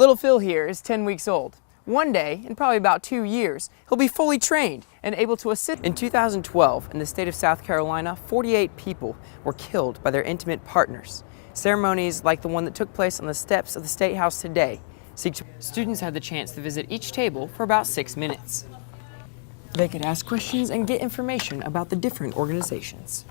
Little Phil here is 10 weeks old. One day, in probably about 2 years, he'll be fully trained and able to assist. In 2012, in the state of South Carolina, 48 people were killed by their intimate partners. Ceremonies like the one that took place on the steps of the State House today students had the chance to visit each table for about 6 minutes. They could ask questions and get information about the different organizations.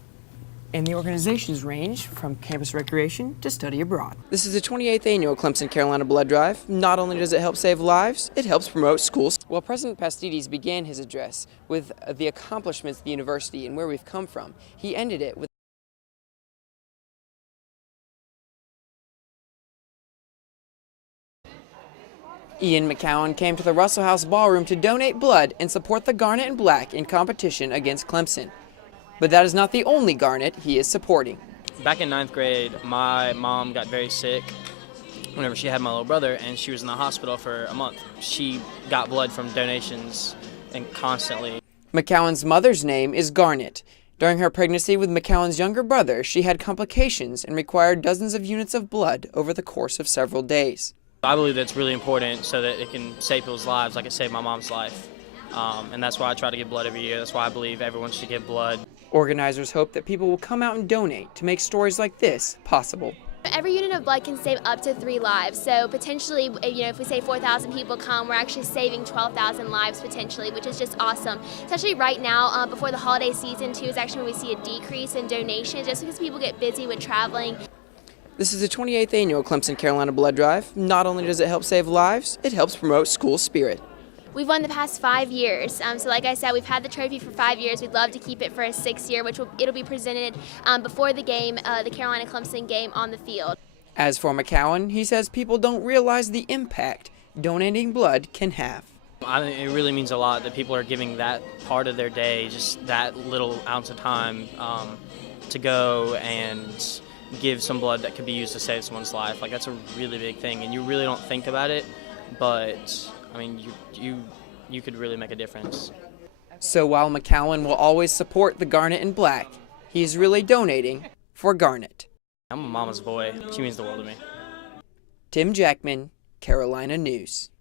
And the organizations range from campus recreation to study abroad. This is the 28th annual Clemson Carolina Blood Drive. Not only does it help save lives, it helps promote schools. Well, President Pastides began his address with the accomplishments of the university and where we've come from. He ended it with Ian McCowan came to the Russell House Ballroom to donate blood and support the Garnet and Black in competition against Clemson. But that is not the only Garnet he is supporting. Back in 9th grade, my mom got very sick whenever she had my little brother, and she was in the hospital for a month. She got blood from donations and constantly. McCowan's mother's name is Garnet. During her pregnancy with McCowan's younger brother, she had complications and required dozens of units of blood over the course of several days. I believe that's really important so that it can save people's lives like it saved my mom's life. And that's why I try to give blood every year. That's why I believe everyone should give blood. Organizers hope that people will come out and donate to make stories like this possible. Every unit of blood can save up to 3 lives. So potentially, if we say 4,000 people come, we're actually saving 12,000 lives potentially, which is just awesome. Especially right now, before the holiday season too, is actually when we see a decrease in donations just because people get busy with traveling. This is the 28th annual Clemson Carolina Blood Drive. Not only does it help save lives, it helps promote school spirit. We've won the past 5 years. So like I said, we've had the trophy for 5 years. We'd love to keep it for a 6th year, it'll be presented before the game, the Carolina-Clemson game on the field. As for McCowan, he says people don't realize the impact donating blood can have. It really means a lot that people are giving that part of their day, just that little ounce of time to go and give some blood that could be used to save someone's life. Like, that's a really big thing, and you really don't think about it, but I mean, you could really make a difference. So while McCowan will always support the Garnet and Black, he's really donating for Garnet. I'm a mama's boy. She means the world to me. Tim Jackman, Carolina News.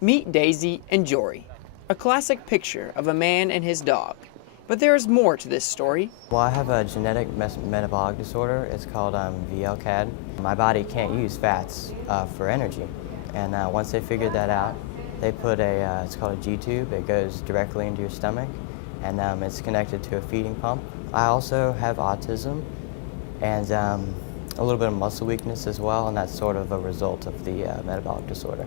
Meet Daisy and Jory, a classic picture of a man and his dog. But there is more to this story. Well, I have a genetic metabolic disorder. It's called VLCAD. My body can't use fats for energy. And once they figured that out, they put it's called a G-tube. It goes directly into your stomach, and it's connected to a feeding pump. I also have autism and a little bit of muscle weakness as well, and that's sort of a result of the metabolic disorder.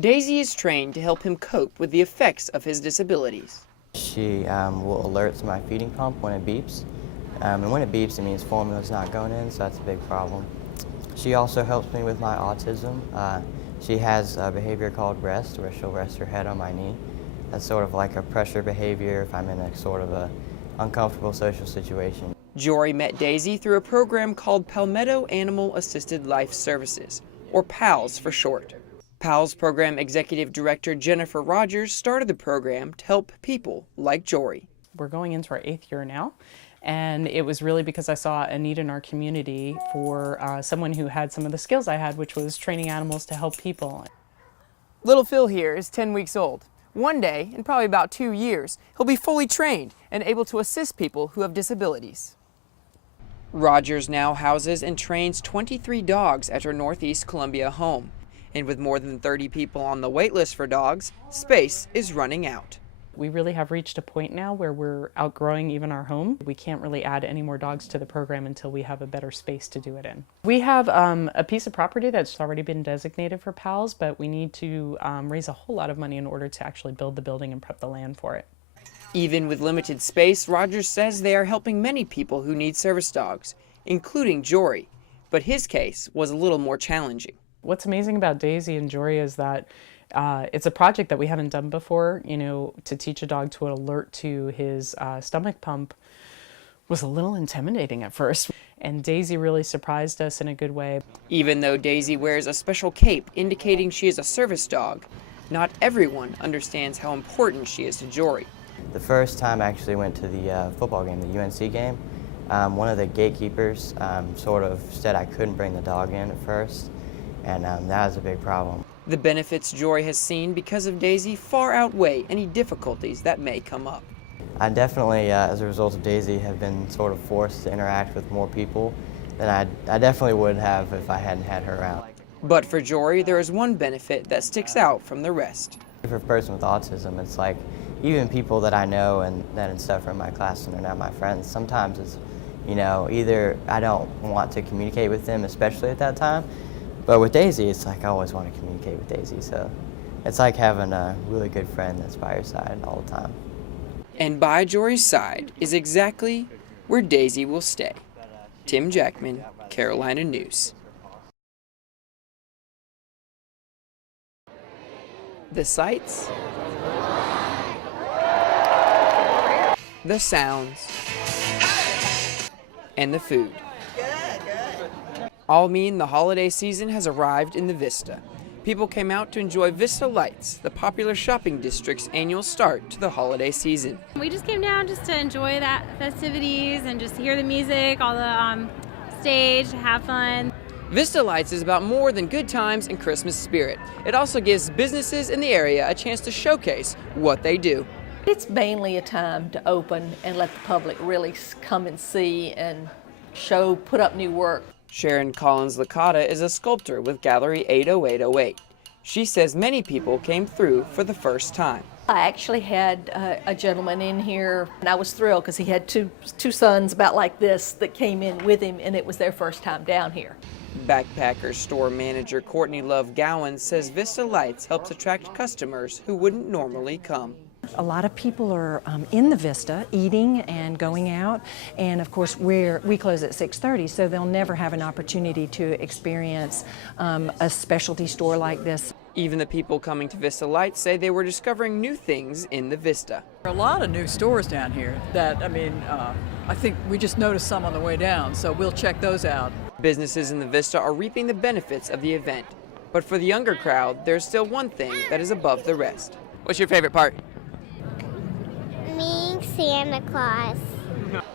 Daisy is trained to help him cope with the effects of his disabilities. She will alert to my feeding pump when it beeps. And when it beeps, it means formula's not going in, so that's a big problem. She also helps me with my autism. She has a behavior called rest, where she'll rest her head on my knee. That's sort of like a pressure behavior if I'm in a sort of a uncomfortable social situation. Jory met Daisy through a program called Palmetto Animal Assisted Life Services, or PALS for short. PALS Program Executive Director Jennifer Rogers started the program to help people like Jory. We're going into our 8th year now, and it was really because I saw a need in our community for someone who had some of the skills I had, which was training animals to help people. Little Phil here is 10 weeks old. One day, in probably about 2 years, he'll be fully trained and able to assist people who have disabilities. Rogers now houses and trains 23 dogs at her Northeast Columbia home. And with more than 30 people on the wait list for dogs, space is running out. We really have reached a point now where we're outgrowing even our home. We can't really add any more dogs to the program until we have a better space to do it in. We have a piece of property that's already been designated for PALS, but we need to raise a whole lot of money in order to actually build the building and prep the land for it. Even with limited space, Rogers says they are helping many people who need service dogs, including Jory. But his case was a little more challenging. What's amazing about Daisy and Jory is that it's a project that we haven't done before. To teach a dog to alert to his stomach pump was a little intimidating at first. And Daisy really surprised us in a good way. Even though Daisy wears a special cape indicating she is a service dog, not everyone understands how important she is to Jory. The first time I actually went to the football game, the UNC game, One of the gatekeepers sort of said I couldn't bring the dog in at first, and that was a big problem. The benefits Jory has seen because of Daisy far outweigh any difficulties that may come up. I definitely, as a result of Daisy, have been sort of forced to interact with more people than I definitely would have if I hadn't had her around. But for Jory, there is one benefit that sticks out from the rest. For a person with autism, it's like even people that I know and stuff from my class and are now my friends, sometimes it's, you know, either I don't want to communicate with them, especially at that time, but with Daisy, it's like I always want to communicate with Daisy, so it's like having a really good friend that's by your side all the time. And by Jory's side is exactly where Daisy will stay. Tim Jackman, Carolina News. The sights, the sounds, and the food all mean the holiday season has arrived in the Vista. People came out to enjoy Vista Lights, the popular shopping district's annual start to the holiday season. We just came down just to enjoy that festivities and just hear the music, all the stage, have fun. Vista Lights is about more than good times and Christmas spirit. It also gives businesses in the area a chance to showcase what they do. It's mainly a time to open and let the public really come and see and show, put up new work. Sharon Collins-Licata is a sculptor with Gallery 80808. She says many people came through for the first time. I actually had a gentleman in here, and I was thrilled because he had two sons about like this that came in with him, and it was their first time down here. Backpacker store manager Courtney Love Gowan says Vista Lights helps attract customers who wouldn't normally come. A lot of people are in the Vista eating and going out, and of course we close at 6:30, so they'll never have an opportunity to experience a specialty store like this. Even the people coming to Vista Lights say they were discovering new things in the Vista. There are a lot of new stores down here that, I think we just noticed some on the way down, so we'll check those out. Businesses in the Vista are reaping the benefits of the event. But for the younger crowd, there's still one thing that is above the rest. What's your favorite part? Meeting Santa Claus.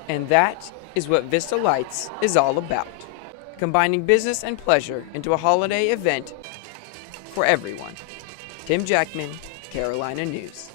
And that is what Vista Lights is all about. Combining business and pleasure into a holiday event for everyone. Tim Jackman, Carolina News.